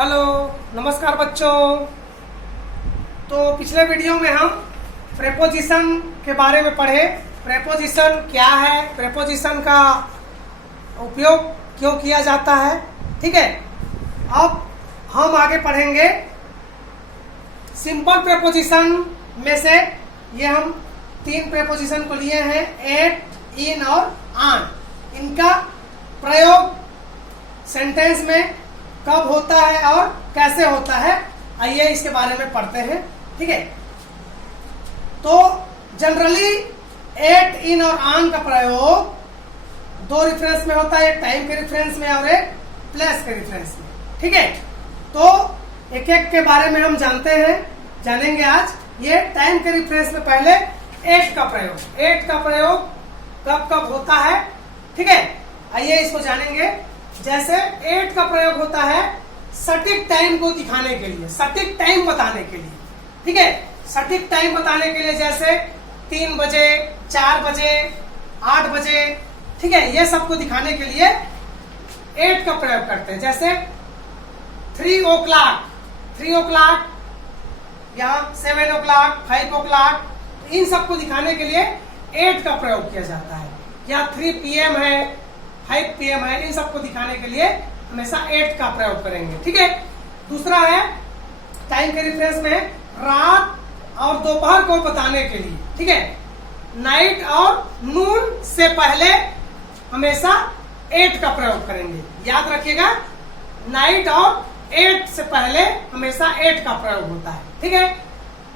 Hello, नमस्कार बच्चों। तो पिछले वीडियो में हम प्रेपोजिशन के बारे में पढ़े। प्रेपोजिशन क्या है, प्रेपोजिशन का उपयोग क्यों किया जाता है, ठीक है। अब हम आगे पढ़ेंगे सिंपल प्रेपोजिशन में से। ये हम 3 प्रेपोजिशन को लिए हैं, एट, इन और ऑन। इनका प्रयोग सेंटेंस में कब होता है और कैसे होता है, आइए इसके बारे में पढ़ते हैं, ठीक है। तो जनरली एट, इन और ऑन का प्रयोग 2 रेफरेंस में होता है, एक टाइम के रेफरेंस में और एक प्लेस के रेफरेंस में, ठीक है। तो एक एक के बारे में हम जानेंगे आज। ये टाइम के रेफरेंस में पहले एट का प्रयोग कब कब होता है, ठीक है। आइए इसको जानेंगे। जैसे एट का प्रयोग होता है सटीक टाइम को दिखाने के लिए, सटीक टाइम बताने के लिए, ठीक है। सटीक टाइम बताने के लिए जैसे 3 बजे, 4 बजे, 8 बजे, ठीक है। ये सबको दिखाने के लिए एट का प्रयोग करते हैं। जैसे 3 o'clock या 7 o'clock, 5 o'clock, इन सबको दिखाने के लिए एट का प्रयोग किया जाता है। या 3 PM है, 5 PM है, इन सबको दिखाने के लिए हमेशा एट का प्रयोग करेंगे, ठीक है। दूसरा है टाइम के रेफरेंस में रात और दोपहर को बताने के लिए, ठीक है। नाइट और नून से पहले हमेशा एट का प्रयोग करेंगे, याद रखिएगा। नाइट और 8 से पहले हमेशा एट का प्रयोग होता है, ठीक है।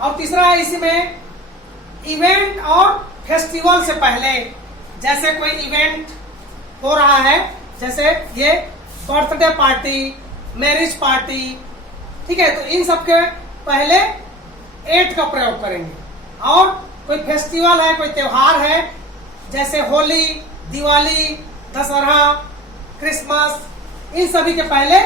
और तीसरा है इसमें इवेंट और फेस्टिवल से पहले। जैसे कोई इवेंट हो रहा है, जैसे ये बर्थडे पार्टी, मैरिज पार्टी, ठीक है, तो इन सब के पहले एट का प्रयोग करेंगे। और कोई फेस्टिवल है, कोई त्योहार है, जैसे होली, दिवाली, दशहरा, क्रिसमस, इन सभी के पहले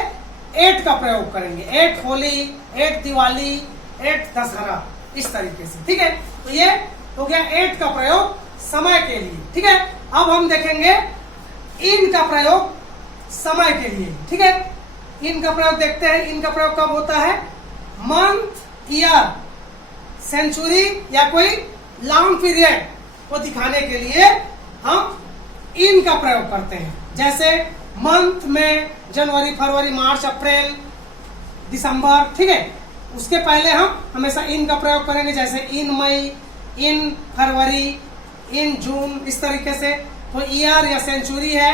एट का प्रयोग करेंगे। At Holi, at Diwali, at Dussehra, इस तरीके से, ठीक है। तो ये हो गया एट का प्रयोग समय के लिए, ठीक है। अब हम देखेंगे इन का प्रयोग समय के लिए, ठीक है। इन का प्रयोग देखते हैं। इन का प्रयोग कब होता है? मंथ, ईयर, सेंचुरी या कोई लॉन्ग पीरियड को दिखाने के लिए हम इन का प्रयोग करते हैं। जैसे मंथ में जनवरी, फरवरी, मार्च, अप्रैल, दिसंबर, ठीक है। उसके पहले हम हमेशा इन का प्रयोग करेंगे, जैसे इन मई, इन फरवरी, इन जून, इस तरीके से। तो ईयर या सेंचुरी है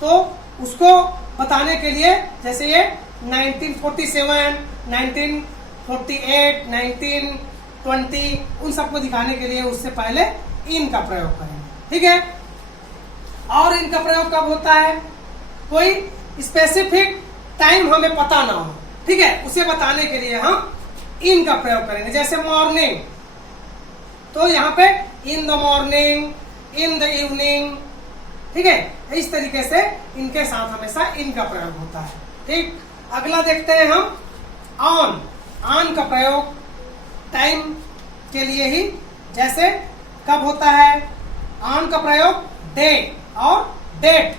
तो उसको बताने के लिए, जैसे ये 1947, 1948, 1920, उन सबको दिखाने के लिए उससे पहले इन का प्रयोग करेंगे, ठीक है। और इनका प्रयोग कब होता है? कोई स्पेसिफिक टाइम हमें पता ना हो, ठीक है, उसे बताने के लिए हम इन का प्रयोग करेंगे। जैसे मॉर्निंग, तो यहाँ पे in the morning, in the evening, ठीक है। इस तरीके से इनके साथ हमेशा इन का प्रयोग होता है, ठीक। अगला देखते हैं हम ऑन का प्रयोग टाइम के लिए ही। जैसे कब होता है ऑन का प्रयोग? डे और डेट,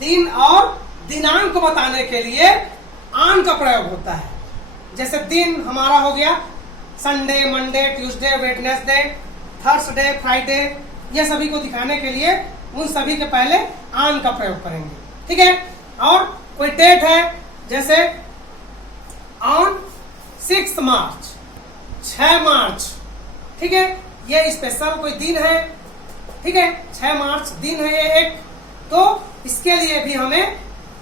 दिन और दिनांक को बताने के लिए ऑन का प्रयोग होता है। जैसे दिन हमारा हो गया Sunday, Monday, Tuesday, Wednesday, Thursday, Friday, ये सभी को दिखाने के लिए उन सभी के पहले ऑन का प्रयोग करेंगे, ठीक है। और कोई डेट है, जैसे ऑन 6 मार्च, 6 मार्च, ठीक है। ये स्पेशल कोई दिन है, ठीक है, 6 मार्च दिन है ये एक, तो इसके लिए भी हमें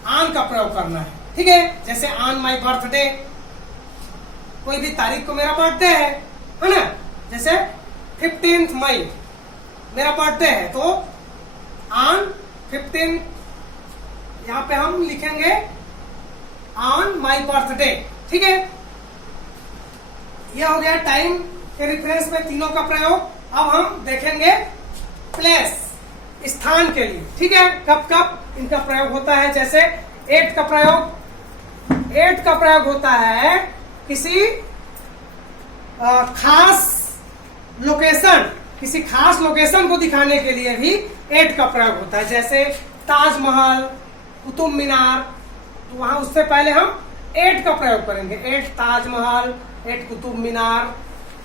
ऑन का प्रयोग करना है, ठीक है। जैसे ऑन माई बर्थडे, कोई भी तारीख को मेरा बर्थडे है ना। जैसे 15 मई मेरा बर्थडे है, तो ऑन 15 यहाँ पे हम लिखेंगे ऑन माई बर्थडे, ठीक है। यह हो गया टाइम के रेफरेंस में तीनों का प्रयोग। अब हम देखेंगे प्लेस, स्थान के लिए, ठीक है, कब कब इनका प्रयोग होता है। जैसे एट का प्रयोग होता है किसी खास लोकेशन को दिखाने के लिए भी एट का प्रयोग होता है। जैसे ताजमहल, कुतुब मीनार, तो वहां उससे पहले हम एट का प्रयोग करेंगे, एट ताजमहल, एट कुतुब मीनार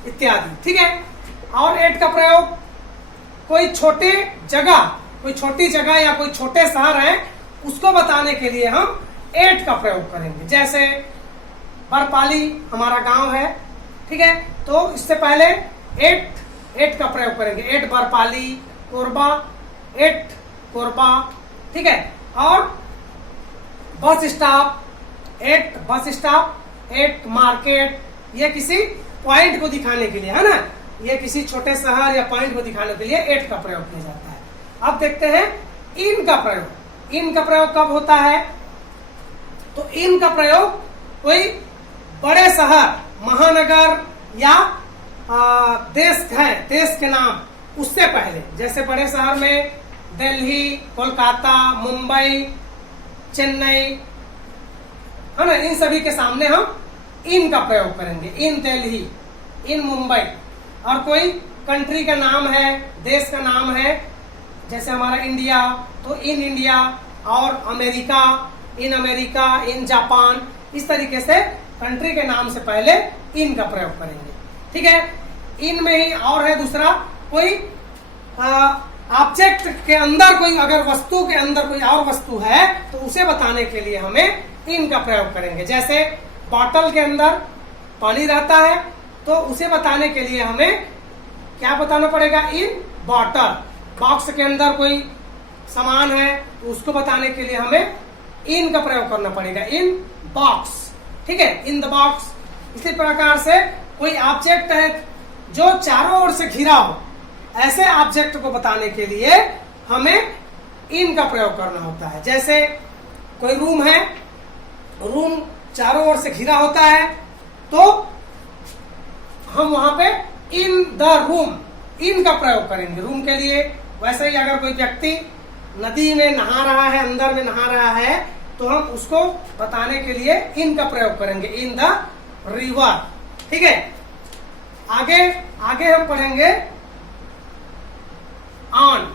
इत्यादि, ठीक है। और एट का प्रयोग कोई छोटी जगह या कोई छोटे शहर है उसको बताने के लिए हम एट का प्रयोग करेंगे। जैसे बरपाली हमारा गांव है, ठीक है, तो इससे पहले एट का प्रयोग करेंगे, एट बरपाली, कोरबा, एट कोरबा, ठीक है। और बस स्टॉप, एट मार्केट, ये किसी पॉइंट को दिखाने के लिए है ना, ये किसी छोटे शहर या पॉइंट को दिखाने के लिए एट का प्रयोग किया जाता है। अब देखते हैं इन का प्रयोग। इन का प्रयोग कब होता है? तो इन का प्रयोग कोई बड़े शहर, महानगर या देश के नाम, उससे पहले, जैसे बड़े शहर में दिल्ली, कोलकाता, मुंबई, चेन्नई, है ना, इन सभी के सामने हम इन का प्रयोग करेंगे। इन दिल्ली, इन मुंबई। और कोई कंट्री का नाम है, देश का नाम है, जैसे हमारा इंडिया, तो इन इंडिया। और अमेरिका, इन जापान, इस तरीके से कंट्री के नाम से पहले इन का प्रयोग करेंगे, ठीक है। इन में ही और है दूसरा, कोई ऑब्जेक्ट के अंदर, कोई अगर वस्तु के अंदर कोई और वस्तु है तो उसे बताने के लिए हमें इन का प्रयोग करेंगे। जैसे बॉटल के अंदर पानी रहता है तो उसे बताने के लिए हमें क्या बताना पड़ेगा? इन बॉटल। बॉक्स के अंदर कोई सामान है तो उसको बताने के लिए हमें इन का प्रयोग करना पड़ेगा, इन बॉक्स, ठीक है, इन द बॉक्स। इसी प्रकार से कोई ऑब्जेक्ट है जो चारों ओर से घिरा हो, ऐसे ऑब्जेक्ट को बताने के लिए हमें इन का प्रयोग करना होता है। जैसे कोई रूम है, रूम चारों ओर से घिरा होता है तो हम वहां पे इन द रूम, इन का प्रयोग करेंगे रूम के लिए। वैसे ही अगर कोई व्यक्ति नदी में नहा रहा है, अंदर में नहा रहा है, तो हम उसको बताने के लिए इन का प्रयोग करेंगे, इन द रिवर, ठीक है। आगे हम पढ़ेंगे आन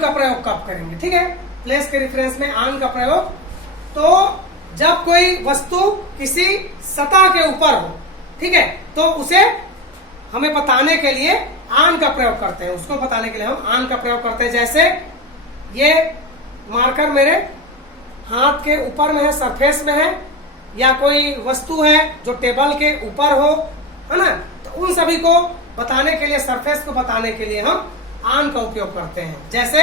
का प्रयोग कब करेंगे, ठीक है। प्लेस के रेफरेंस में आन का प्रयोग, तो जब कोई वस्तु किसी सतह के ऊपर हो, ठीक है, तो उसे हमें बताने के लिए आन का प्रयोग करते हैं, उसको बताने के लिए हम आन का प्रयोग करते हैं। जैसे ये मार्कर मेरे हाथ के ऊपर में है, सरफेस में है, या कोई वस्तु है जो टेबल के ऊपर हो, है ना, तो उन सभी को बताने के लिए, सरफेस को बताने के लिए हम आन का उपयोग करते हैं। जैसे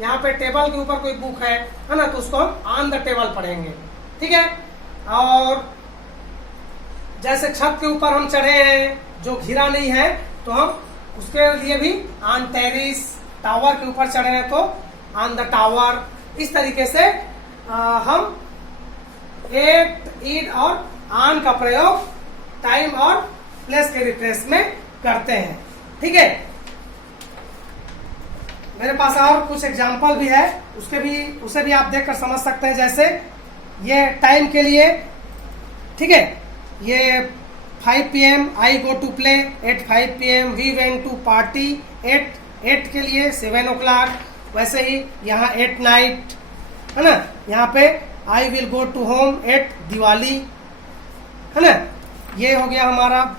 यहाँ पे टेबल के ऊपर कोई बुक है ना, तो उसको हम ऑन द टेबल पढ़ेंगे, ठीक है। और जैसे छत के ऊपर हम चढ़े हैं जो घिरा नहीं है, तो हम उसके लिए भी ऑन टेरिस, टावर के ऊपर चढ़े हैं तो ऑन द टावर। इस तरीके से हम एट, इन और ऑन का प्रयोग टाइम और प्लेस के रेफरेंस में करते हैं, ठीक है। मेरे पास और कुछ एग्जाम्पल भी है, उसे भी आप देखकर समझ सकते हैं। जैसे ये टाइम के लिए, ठीक है, ये 5 PM I go to play, at 5 PM we went to party, at के लिए 7 o'clock। वैसे ही यहाँ एट नाइट, है ना, यहाँ पे I will go to home at Diwali, है ना। ये हो गया हमारा,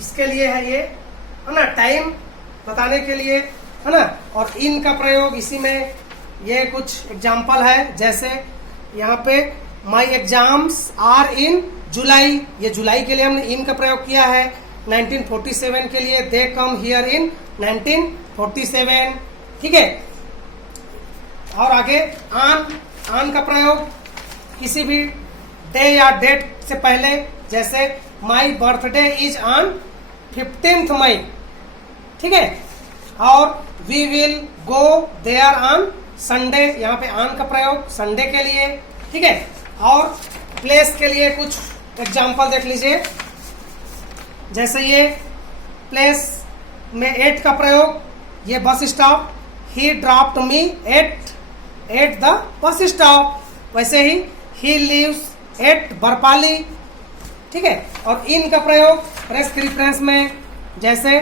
इसके लिए है ये, है ना, टाइम बताने के लिए, है ना। और इन का प्रयोग इसी में, ये कुछ एग्जाम्पल है। जैसे यहाँ पे माई एग्जाम्स आर इन जुलाई, ये जुलाई के लिए हमने इन का प्रयोग किया है। 1947 के लिए दे कम हियर इन 1947, ठीक है। और आगे आन का प्रयोग किसी भी डे या डेट से पहले, जैसे my birthday is on 15th May, ठीक है। और we will go there on Sunday, यहाँ पे ऑन का प्रयोग संडे के लिए, ठीक है। और प्लेस के लिए कुछ एग्जाम्पल देख लीजिए। जैसे ये प्लेस में एट का प्रयोग, ये bus stop, he dropped me at the bus stop. वैसे ही लिव्स एट बरपाली, ठीक है। और इन का प्रयोग प्लेस के रेफरेंस में, जैसे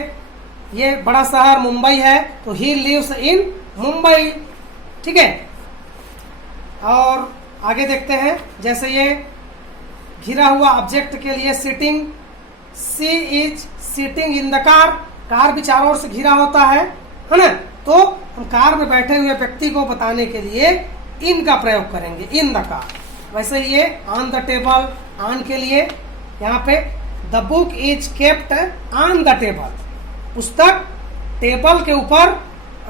ये बड़ा शहर मुंबई है तो ही लिव्स इन मुंबई, ठीक है। और आगे देखते हैं। जैसे ये घिरा हुआ ऑब्जेक्ट के लिए sitting, she is sitting in the car, car भी चारों ओर से घिरा होता है ना। तो हम कार में बैठे हुए व्यक्ति को बताने के लिए इन का प्रयोग करेंगे, इन द कार। वैसे ये ऑन द टेबल, ऑन के लिए यहाँ पे the book is kept on the table, पुस्तक टेबल के ऊपर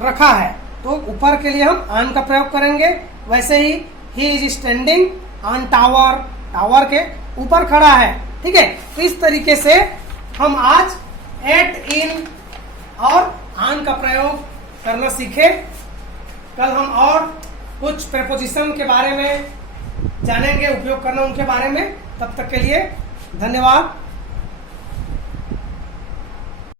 रखा है, तो ऊपर के लिए हम ऑन का प्रयोग करेंगे। वैसे he is standing on tower, tower के ऊपर खड़ा है। ठीक है, तो इस तरीके से हम आज एट, इन और ऑन का प्रयोग करना सीखे। कल हम और कुछ प्रेपोजिशन के बारे में जानेंगे, उपयोग करना उनके बारे में। तब तक के लिए धन्यवाद।